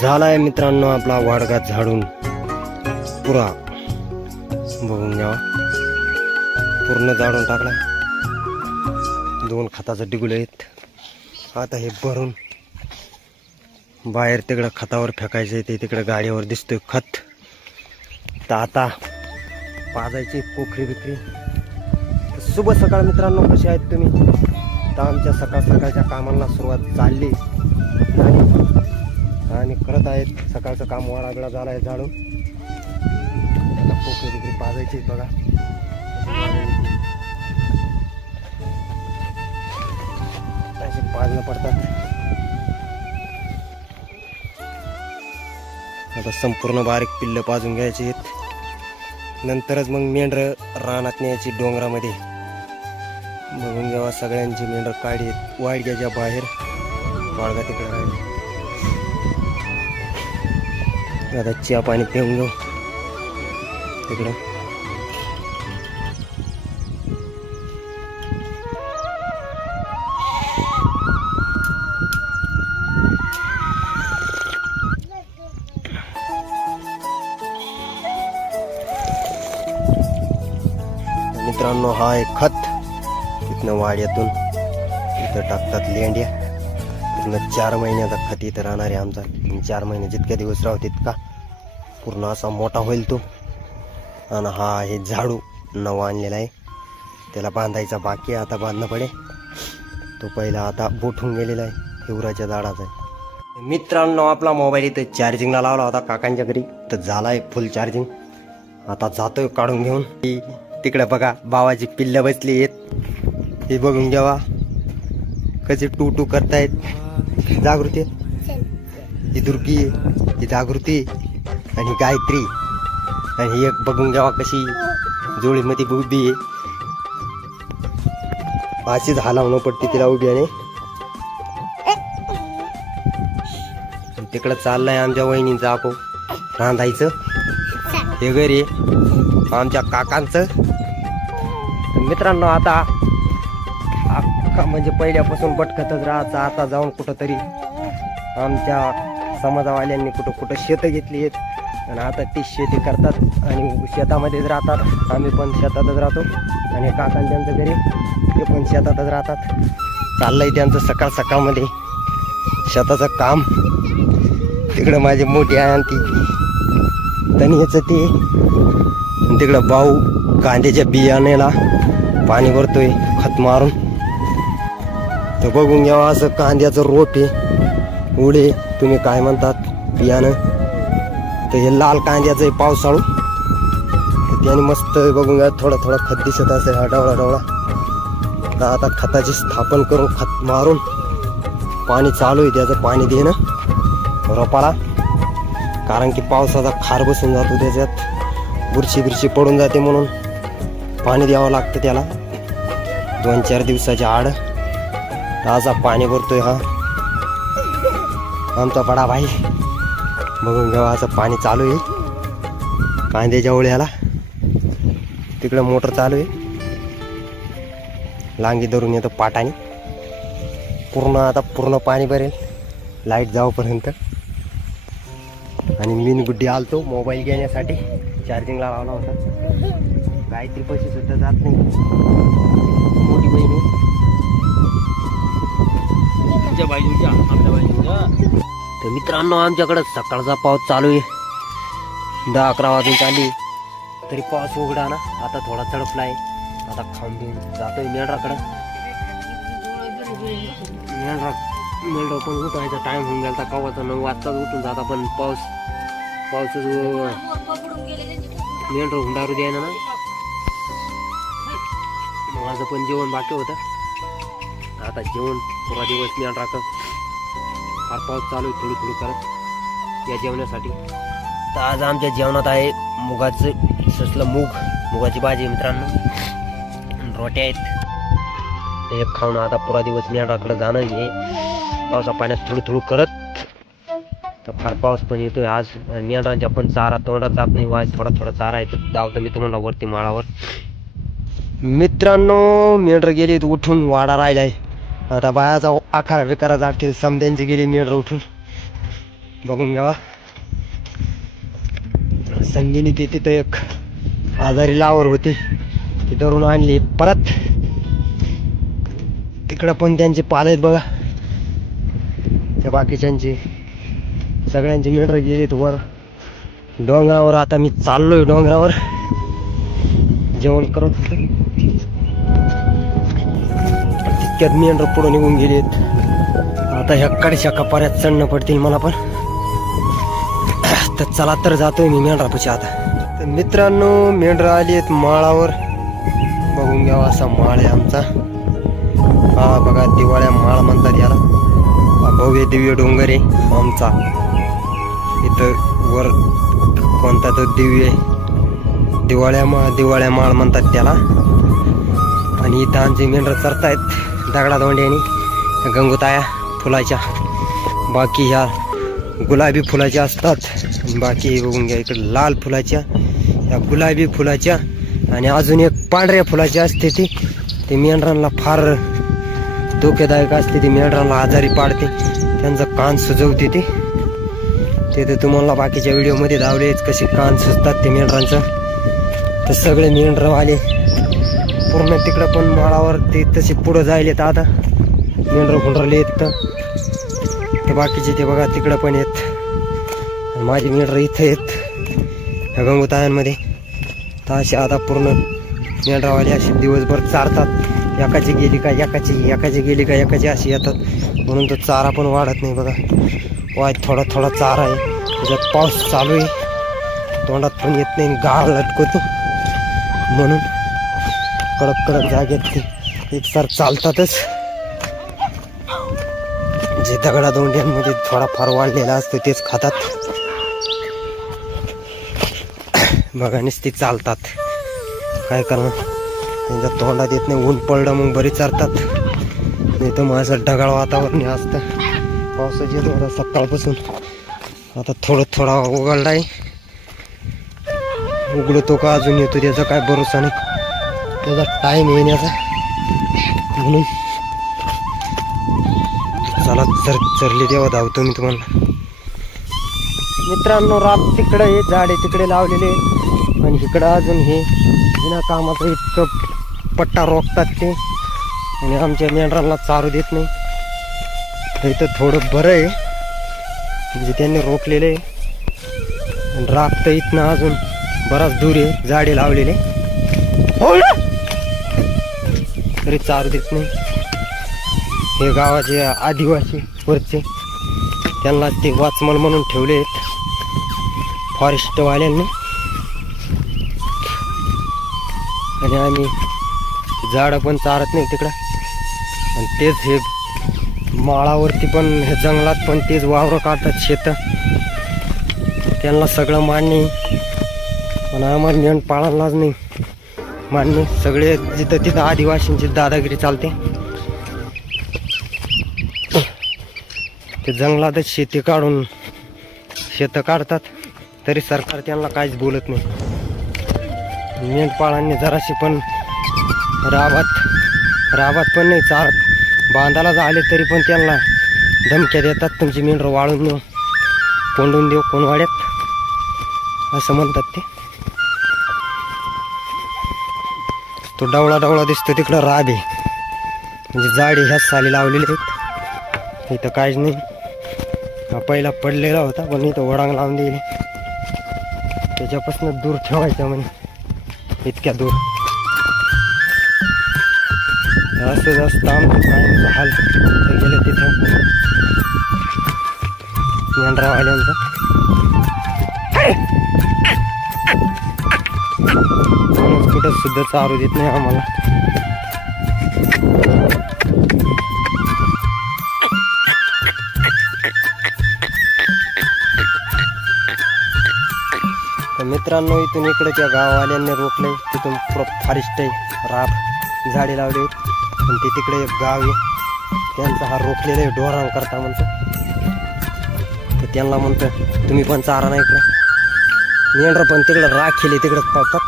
झालाय मित्रांनो आपला वाडगा झाडून पुरा बघून घ्यावा, पूर्ण झाडून टाकलाय। 2 खताचे डिगुले आहेत। आता हे भरून बाहेर तिकडे खतावर फेकायचे, ते तिकडे गाडीवर दिसतोय खत। तर आता पाजायची पोखरी बिखरी। शुभ सकाळ मित्रांनो, कसे आहेत तुम्ही? तर आमच्या सकाळच्या कामाला सुरुवात चालली आणि करत आहेत। सकाळचं काम वाडागडा झालाय झाडून, आता पोखरी बिखरी पाजायची बघा। असे पाजणं पडतात। आता संपूर्ण बारीक पिल्ल पाजून घ्यायची आहेत, नंतरच मग मेंढर रानात न्यायची डोंगरामध्ये। बघून जेव्हा सगळ्यांची मेंढर काढी वाडग्याच्या बाहेर, वाडगा तिकडे राहील। आता चहा पाणी पिऊन घेऊ तिकडं। मित्रांनो हा एक खत इथनं वाड्यातून इथं टाकतात लेंड्या। पूर्ण 4 महिन्याचा खत इथं राहणार आहे आमचा। 4 महिने जितक्या दिवस राहू तितका पूर्ण असा मोठा होईल तो। आणि हा आहे झाडू नवा आणलेला आहे, त्याला बांधायचा बाकी आहे, आता बांधणं पडे। तो पहिला आता बोटून गेलेला आहे, हिवराच्या झाडाचा आहे। मित्रांनो आपला मोबाईल इथं चार्जिंगला लावला होता काकांच्या घरी, तर झालाय फुल चार्जिंग। आता जातोय काढून घेऊन। तिकडे बघा बावाची पिल्ल बसली आहेत, हे बघून घ्यावा कसे टू टू करतायत। जागृती, ही दुर्गी, ही जागृती आणि गायत्री, आणि एक बघून घ्यावा कशी जोडीमध्ये उभी आहे। अशीच हलावणं पडते तिला उभी। आणि तिकडं चाललंय आमच्या वहिनींचं आको रांधायचं। हे घरी आमच्या काकांचं। मित्रांनो आता म्हणजे पहिल्यापासून बटखतच राहायचं, आता जाऊन कुठंतरी आमच्या समाजावाल्यांनी कुठं शेतं घेतली आहेत आणि आता ती शेती करतात आणि शेतामध्येच राहतात। आम्ही पण शेतातच राहतो आणि काकांच्या घरी ते पण शेतातच राहतात। चाललंय त्यांचं सकाळ सकाळमध्ये शेताचं काम। तिकडं माझी मोठी आहे आणि ती तणीचं ते, तिकडं भाऊ कांद्याच्या बियाण्याला पाणी भरतोय खत मारून। तर बघून घ्यावा असं कांद्याचं रोप आहे, उडे तुम्ही काय म्हणतात बियाणं। तर हे लाल कांद्याचं आहे पावसाळू, त्याने मस्त बघून घ्या थोडा थोडा खत दिसत असेल हा डवळा डवळा। तर आता खताची स्थापन करून खत मारून पाणी चालू आहे, त्याचं पाणी देणं रोपाला, कारण की पावसाचा खार बसून जातो त्याच्यात, बुरशी बिरशी पडून जाते, म्हणून पाणी द्यावं लागतं त्याला 2-4 दिवसाच्या आड। ताजा पाणी भरतोय हा आमचा बडा भाई। बघून घ्यावा असं पाणी चालू आहे कांद्याच्या ओळ्याला। तिकडं मोटर चालू आहे, लांगी धरून येतो पाटाने। आता पूर्ण पाणी भरेल लाईट जाऊपर्यंत। आणि मीन गुड्डी आलतो मोबाईल घेण्यासाठी, चार्जिंगला लावला होता। गायत्री पैसे सुद्धा जात नाही, मोठी बहिणी। तर मित्रांनो आमच्याकडे सकाळचा पाऊस चालू आहे, 10-11 वाजून चालली तरी पाऊस उघडा ना। आता थोडा चढपलाय, आता खाऊन घेऊन जातोय मेंढराकडं। मेंढरा पण उठायचा टाइम होऊन गेला, कवाचा 9 वाजताच उठून जाता, पण पाऊसच मेंढर हुंडारू द्यायना ना। माझं पण जेवण बाकी होतं, आता जेवण पुरा दिवस मेंढराक फार पाऊस चालू आहे थोडी थोडी करत या जेवणासाठी। तर आज आमच्या जेवणात आहे मुगाचं ससलं मुगाची भाजी मित्रांनो, रोट्या आहेत. ते खाऊन आता पुरा दिवस मेंढराकडे जाणं आहे. पावसा पाण्यात थोडं करत तर फार पाऊस पण येतोय आज. मेंढरांच्या पण चारा तोंडात जात नाही. वाज थोडा चारा आहे तर धावतो मी तुम्हाला वरती माळावर. मित्रांनो मेंढर गेली उठून वाडा राहिलाय. आता बायाचा आखारा विकारा जातील समद्यांची गेली मेंढर उठून. बघून घ्यावा. संगीनी ती तिथं एक आजारी लावर होती ती धरून आणली परत. तिकडं पण त्यांचे पाल आहेत बघा. त्या बाकीच्यांची सगळ्यांची मेंढर गेलीत वर डोंगरावर. आता मी चाललोय डोंगरावर जेवण करत. तितक्यात मेंढर पुढे निघून गेलीत. आता ह्या कडच्या कपाऱ्यात चढणं पडतील मला पण. तर चला तर जातोय मी मेंढरापाशी आता. तर मित्रांनो मेंढर आली आहेत माळावर. बघून घ्यावा असा माळ आहे आमचा. हा बघा दिवाळ्या माळ म्हणतात याला. हा भव्य दिव्य डोंगर आहे आमचा. इथं वर कोणता तो दिव्य दिवाळ्या माळ म्हणतात त्याला. आणि इथं आमचे मेंढर चरतायत दगडाधोंड्याने गंगोताया फुलाच्या. बाकी ह्या गुलाबी फुलाच्या असतात. बाकी बघून घ्या इकडे लाल फुलाच्या, या गुलाबी फुलाच्या आणि अजून एक पांढऱ्या फुलाची असते ती मेंढरांना फार धोकेदायक असते. ती मेंढरांना आजारी पाडते, त्यांचं कान सुजवते ती. ते तर तुम्हाला बाकीच्या व्हिडिओमध्ये दावलेच कसे कान सुजतात ते मेंढरांचं. तर सगळे मेंढरवाले पूर्ण तिकडं पण माळावर ते तसे पुढं जायले. तर आता मेंढर खुंडरले येत ते बाकीचे ते बघा तिकडं पण येत. माझी मेंढर इथं येत ह्या गंगोतायांमध्ये. तर असे आता पूर्ण मेंढरावाले असे दिवसभर चारतात. एकाची गेली का एकाची गेली का एकाची अशी येतात. म्हणून तो चारा पण वाढत नाही बघा. वाय थोडा चारा आहे. त्याच्यात पाऊस चालू आहे. तोंडात पण येत नाही, गाळ लटकवतो. म्हणून कडक जागेत ते एकसार चालतातच. जे दगडाधोंड्यांमध्ये थोडाफार वाढलेला असतो तेच खातात बघा. नुसती चालतात, काय करणार. त्यांच्या तोंडात येत नाही. ऊन पडलं मग बरी चालतात. नाही तर मग असं ढगाळ वातावरण असतं. पावसाची थोडा सकाळपासून आता थोडा उघडला आहे. उघडतो का अजून येतो त्याचा काय भरोसा नाही. त्याचा टाइम येण्याचा. म्हणून चला चरली तेव्हा धावतो मी तुम्हाला. मित्रांनो रात तिकडे हे झाडे तिकडे लावलेले आणि इकडं अजून हे बिना कामाचं इतकं पट्टा रोखतात ते. आणि आमच्या मेंढरांना चारू देत नाही. तर इथं थोडं बरं आहे म्हणजे त्यांनी रोखलेलं आहे. आणि राख तर इथनं अजून बराच दूर आहे झाडे लावलेले तरी चारू देत नाही. हे गावाचे आदिवासी वरचे त्यांना ते वाचमन म्हणून ठेवले आहेत फॉरेस्टवाल्यांनी. आणि आम्ही झाडं पण चारत नाही तिकडं. आणि तेच हे माळावरती पण हे जंगलात पण तेच वावरं काढतात शेतं. त्यांना सगळं मान्य पण आम्हाला मेंढपाळांनाच नाही मान्य. सगळे जिथं तिथं आदिवासींची दादागिरी चालते. ते जंगलातच शेती काढून शेतं काढतात तरी सरकार त्यांना काहीच बोलत नाही. मेंढपाळांनी जराशी पण राबात पण नाही चालत. बांधाला झाले तरी पण त्यांना धमक्या देतात, तुमची मेंढरं वाळून नेऊ, कोंडून देऊ कोणवाड्यात असं म्हणतात ते. तो डवळा दिसतो तिकडं राब आहे. म्हणजे झाडे ह्याच साली लावलेले आहेत. इथं काहीच नाही. हा पहिला पडलेला होता पण इथं वडांग लावून दिले. त्याच्यापासून दूर ठेवायचं म्हणजे इतक्या दूर. असं जास्त आमचं काय हाल गेलं तिथं मेंढरावाल्यांचं. कुठं सुद्धा चारू देत नाही आम्हाला. मित्रांनो इथून इकडे त्या गाववाल्यांनी रोखलंय, तिथून पुढं फॉरेस्ट आहे, राब झाडे लावले आणि ते तिकडे एक गाव आहे, त्यांचा हा रोखलेला आहे डोरांग करता म्हणतो. तर त्यांना म्हणतं तुम्ही पण चारा नाही इकडं. मेंढर पण तिकडं राखेले तिकडंच पळतात,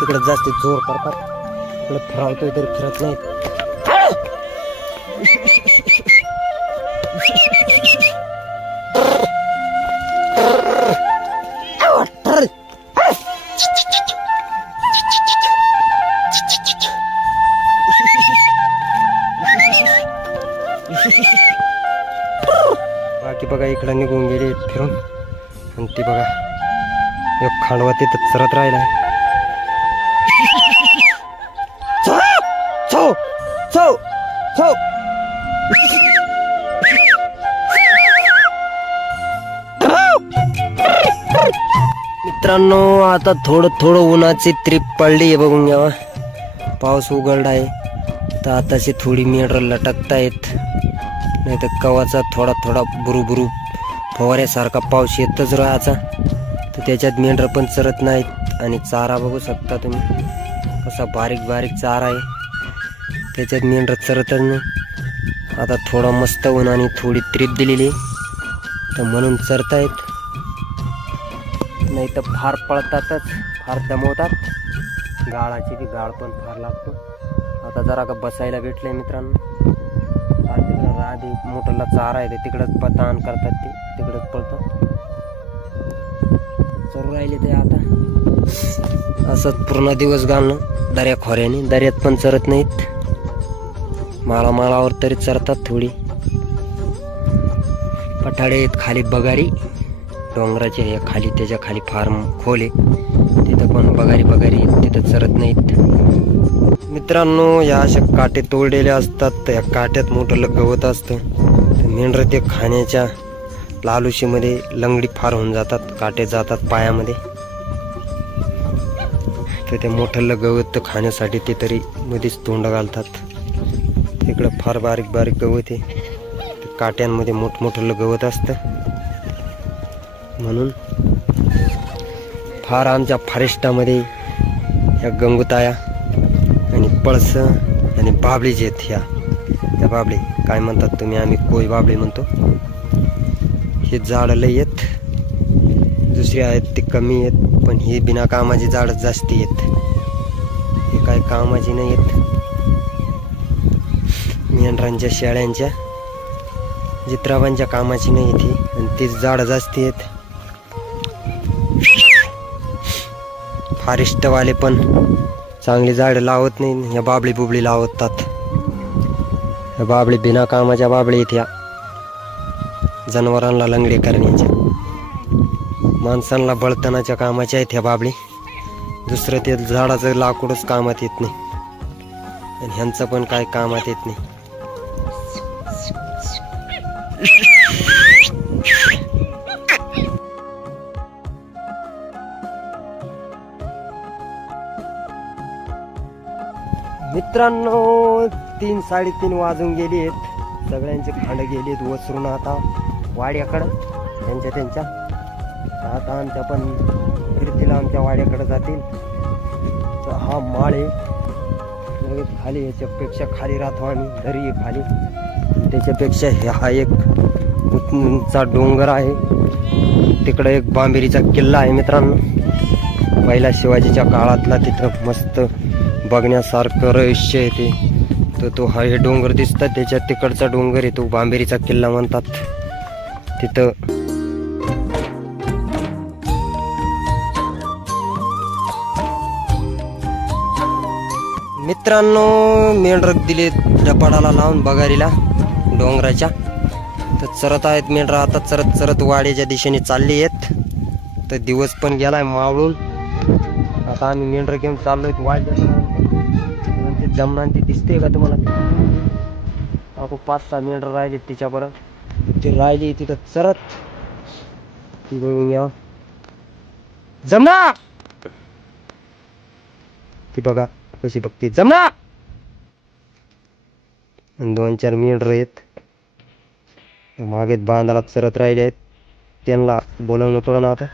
तिकडं जास्त जोर करतात. इकडं फिरवतोय तरी फिरत नाहीत. बाकी बघा इकडं निघून गेले फिरून, आणि ती बघा एक खांडवा तिथं चरत राहिलाय. मित्रांनो आता थोडं थोडं उन्हाची त्रिप पडली आहे, बघून घ्यावा. पाऊस उघडला आहे तर आताशी थोडी मेंढरं लटकतायत, नाही तर कवाचा थोडा थोडा बुरुबुरू फवाऱ्यासारखा पाऊस येतच राहायचा, तर त्याच्यात मेंढरं पण चरत नाहीत. आणि चारा बघू शकता तुम्ही कसा बारीक बारीक चारा आहे, त्याच्यात मेंढरं चरतच नाही. आता थोडा मस्त उन्हाने थोडी त्रिप दिलेली तर म्हणून चरतायत, नाही तर फार पळतातच, फार दमवतात. गाळाची बी गाळ पण फार लागतो. आता जरा का बसायला भेटलंय मित्रांनो. तिकडं राधी मोठला चारा आहे, तिकडंच पतान करतात, ते तिकडंच पळतात. चरू राहिले ते आता असंच पूर्ण दिवस घालणं दर्या खोऱ्याने. दर्यात पण चरत नाहीत, माळा माळावर तरी चरतात. थोडी पठाडे आहेत खाली बगारी डोंगराचे आहे खाली, त्याच्या खाली फार्म खोले, तिथं पण बगारी आहेत, तिथं चरत नाहीत. मित्रांनो या अशा काटे तोडलेले असतात, त्या काट्यात मोठं गवत असतं. मेंढरं ते खाण्याच्या लालुशीमध्ये लंगडी फार होऊन जातात, काटे जातात पायामध्ये. तर ते मोठं गवत खाण्यासाठी ते तरी मध्येच तोंड घालतात. तिकडं फार बारीक बारीक गवत आहे, काट्यांमध्ये मोठमोठं गवत असतं. म्हणून फार आमच्या फॉरेस्टामध्ये ह्या गंगुताया आणि पळस आणि बाबळी जे आहेत, ह्या बाबळी काय म्हणतात तुम्ही, आम्ही कोय बाबळी म्हणतो. हे झाडं लई आहेत, दुसरी आहेत ते कमी आहेत, पण ही बिना कामाची झाडं जास्ती आहेत. हे काय कामाची नाही आहेत. मेंढरांच्या शेळ्यांच्या जित्राबांच्या कामाची नाही ती, आणि तीच झाडं जास्ती आहेत. फॉरेस्टवाले पण चांगली झाडं लावत नाही, या बाबळी बुबळी लावतात. या बाबळी बिना कामाच्या बाबळी आहेत, या जनावरांना लंगडे करण्याच्या, माणसांना बळतणाच्या कामाच्या आहेत ह्या बाबळी. दुसरं ते झाडाचं लाकूडच कामात येत नाही, आणि ह्यांचं पण काय कामात येत नाही. मित्रांनो 3-3:30 वाजून गेली आहेत, सगळ्यांचे खांड गेलेत वसरून आता वाड्याकडं त्यांच्या. आता आमच्या पण फिरतील, आमच्या वाड्याकडे जातील. तर हा माळे खाली, याच्यापेक्षा खाली राहतो आम्ही, दरी आहे खाली, त्याच्यापेक्षा हा एक उंचा डोंगर आहे. तिकडे एक बांबेरीचा किल्ला आहे मित्रांनो, पहिला शिवाजीच्या काळातला. तिथं मस्त बघण्यासारखं रहस्य आहे ते. तर तो हा हे डोंगर दिसतात, त्याच्या तिकडचा डोंगर आहे तो बांबेरीचा किल्ला म्हणतात. तिथं मित्रांनो मेंढर दिले डपाडाला लावून बगारीला डोंगराच्या. तर चरत आहेत मेंढर, आता चरत चरत वाड्याच्या दिशेने चालली आहेत. तर दिवस पण गेलाय मावळून. आता आम्ही मेंढर घेऊन चाललोय वाड्याच्या. जमणार ती दिसते का तुम्हाला? आपण 5-6 मेंढर राहिले तिच्याबरोबर, ती राहिली तिथं चरत. ती बघून घ्या जमना, ती बघा कशी बघते, जमना. 2-4 मेंढर आहेत मागे बांधाला चरत राहिले आहेत, त्यांना बोलावणं पडलं आता.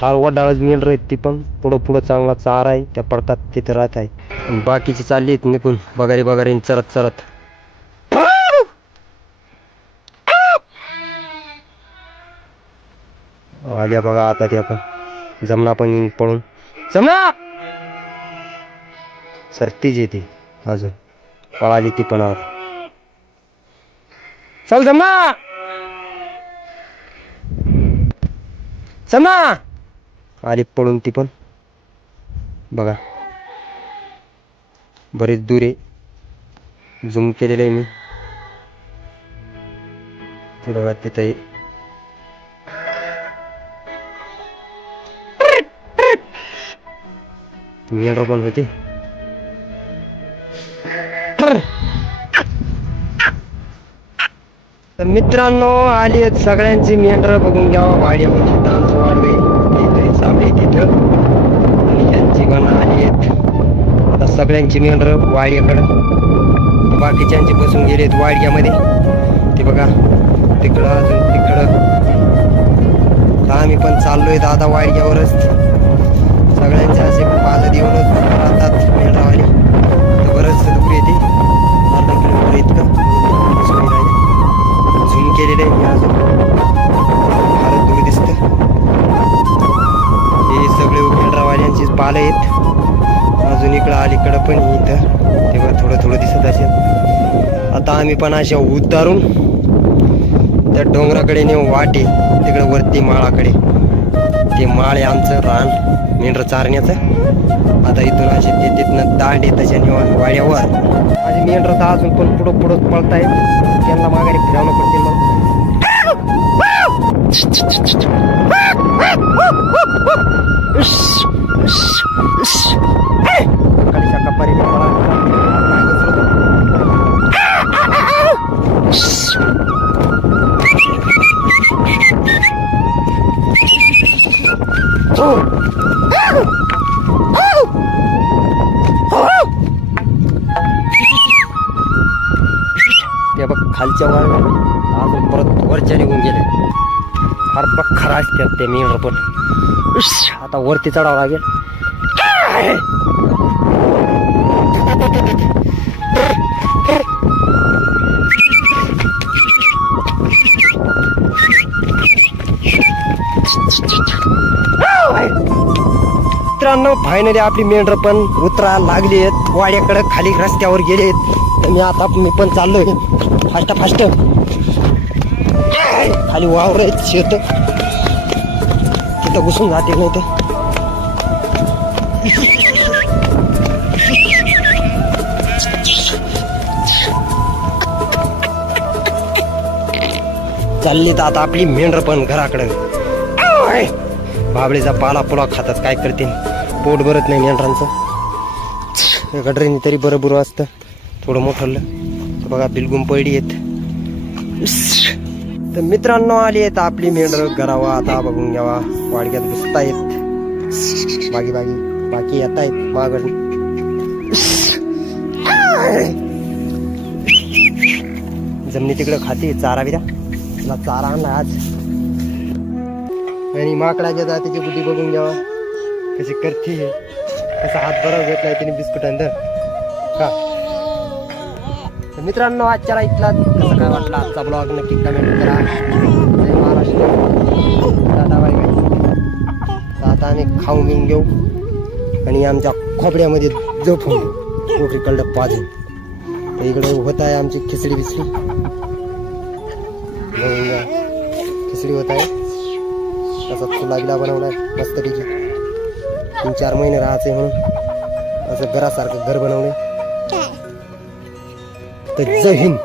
फार वडाळच मेंढर आहेत ती पण पुढं पुढं चांगला चारा आहे त्या पडतात तिथे राहत आहे आणि बाकीची चालली आहेत निघून बगारी बगारी चरत चरत. आल्या बघा आता ते आपण जमना पण येऊन पळून जमना सरतीच येते अजून पळाली ती पण चल जमना जमना आली पळून ती पण बघा बरेच दूर आहे झूम केलेलं आहे मी ते बघा तिथे मेंढर पण होते. तर मित्रांनो आली आहेत सगळ्यांची मेंढर बघून घ्यावा वाड्यामध्ये डान्स वाढवे सापडे तिथं आणि यांची पण आली आहेत आता सगळ्यांची मेंढर वाड्याकडं बाकीच्यांची बसून गेलेत वाड्यामध्ये ते बघा तिकडं अजून तिकडं. आम्ही पण चाललोय दादा वाड्यावरच सगळ्यांचे असे पाल देऊनच राहतात मेंढरावाले तर बरंच दूर येते अर्धा किलोमीटर इतकं झूम केलेलं आहे मी अजून फारच दूर दिसतं. हे सगळे मेंढरावाल्यांचीच पाल आहेत अजून इकडं अलीकडं पण इथं तेव्हा थोडं थोडं दिसत असेल. आता आम्ही पण अशा उतारून त्या डोंगराकडे नेऊ वाटे तिकडं वरती माळाकडे ते माळ आहे आमचं रान मेंढर चारण्याचं. आता इथून असे ते तिथनं दांड आहे त्याच्या वाड्यावर माझे मेंढर तर अजून पण पुढं पुढं पळतायत त्यांना माघारी फिरवणं पडते मग कपारीने ते बघ खालच्या वर अजून परत वरच्या निघून गेले फार बखरा असतात ते मेंढर पण. आता वरती चढावं लागेल. मित्रांनो फायनली आपली मेंढर पण उतरा लागली आहेत वाड्याकडे खाली रस्त्यावर गेलेत. मी आता मी पण चाललोय फास्ट फास्ट खाली वावर आहेत शेत तिथं घुसून जाते नाही तर चालली तर आता आपली मेंढर पण घराकडे. बाबळीचा पाला पुला खातात काय करते पोट भरत नाही मेंढरांचं गडरेने तरी बरं बुरं असतं थोडं मोठं बघा बिलगुम पडली आहेत. तर मित्रांनो आली आहेत आपली मेंढर घरावा आता बघून घ्यावा वाडग्यात घुसतायत बागी बागी बाकी येत आहेत मागड जमिनी तिकडं खाते चारा बिरा तुला चारा आणला आज आणि माकडाच्या जातीची बुद्धी बघून घ्यावा कशी करते कसा हात बरोबर घेतलाय तिने बिस्कुट अंदर का. मित्रांनो आजच्या इथला कसं काय वाटला आजचा ब्लॉग नक्की कमेंट करा. जय महाराष्ट्र. Tata bye bye. आता आम्ही खाऊन घेऊन घेऊ आणि आमच्या खोबड्यामध्ये झोपून कोकरीकडं पाजून इकडे होत आहे आमची खिचडी बिचडी खिचडी होत आहे असा चुला बिला बनवलाय मस्तपैकी 3-4 महिने राहायचे म्हणून असं घरासारखं घर बनवले. तर जय हिंद.